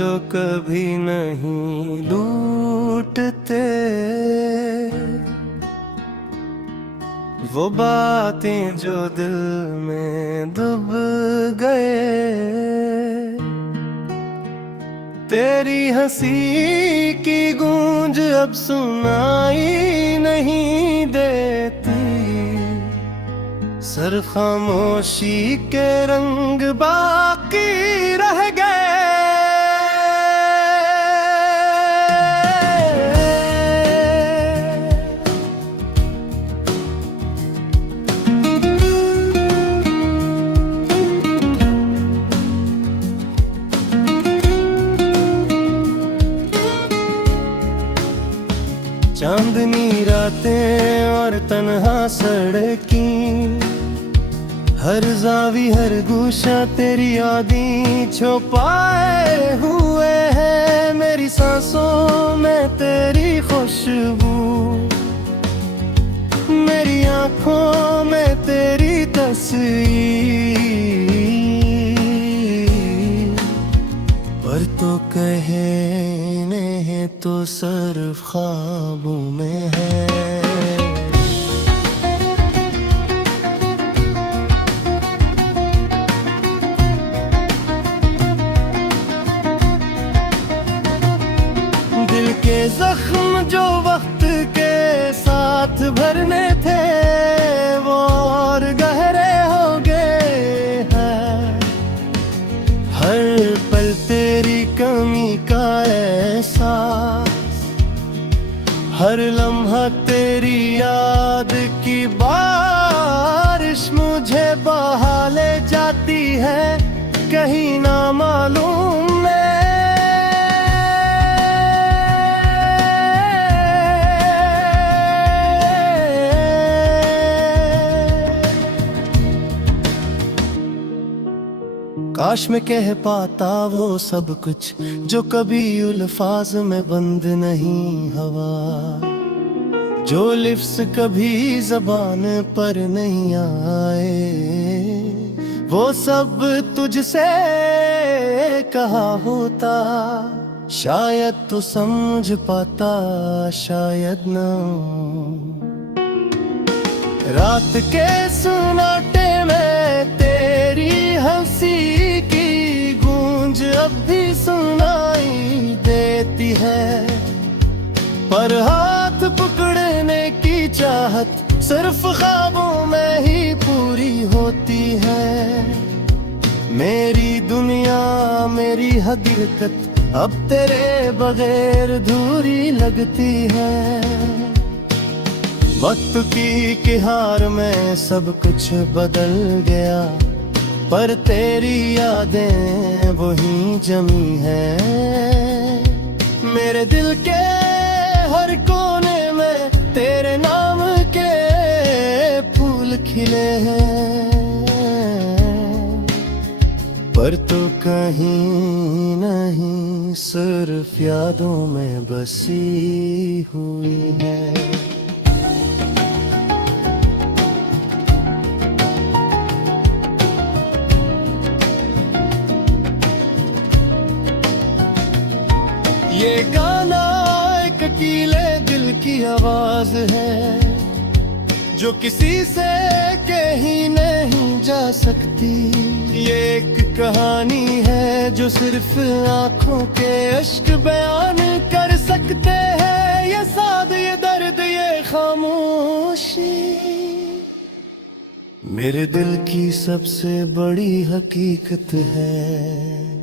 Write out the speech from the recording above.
जो कभी नहीं लूटते, वो बातें जो दिल में डूब गए। तेरी हंसी की गूंज अब सुनाई नहीं देती, सर खामोशी के रंग बाकी रह गए। चांदनी रातें और तन्हा सड़कें, हर जावी हर गुशा तेरी यादें छुपाए हुए हैं। मेरी सांसों में तेरी खुशबू, मेरी आंखों में तेरी तस्वीर, पर तो कहने हैं तो सिर्फ ख्वाबों में है। दिल के जख्म जो वक्त के साथ भरने थे, वो और गहरे हो गए हैं। हर पल तेरी कमी का एहसास, हर लम्हा तेरी याद की बारिश मुझे बहा ले जाती है कहीं ना मालूम। काश मैं कह पाता वो सब कुछ जो कभी अल्फाज में बंद नहीं हवा, जो लिफ्स कभी जबान पर नहीं आए। वो सब तुझसे कहा होता, शायद तो समझ पाता, शायद ना। रात के सुनाटे में तेरी हंसी अब भी सुनाई देती है, पर हाथ पकड़ने की चाहत सिर्फ ख्वाबों में ही पूरी होती है। मेरी दुनिया मेरी हकीकत अब तेरे बगैर अधूरी लगती है। वक्त की हार में सब कुछ बदल गया, पर तेरी यादें वही जमी है। मेरे दिल के हर कोने में तेरे नाम के फूल खिले हैं, पर तो कहीं नहीं सिर्फ यादों में बसी हुई है। ये गाना एक अकेले दिल की आवाज है, जो किसी से कहीं नहीं जा सकती। ये एक कहानी है जो सिर्फ आंखों के अश्क बयान कर सकते हैं। ये साद, ये दर्द, ये खामोशी मेरे दिल की सबसे बड़ी हकीकत है।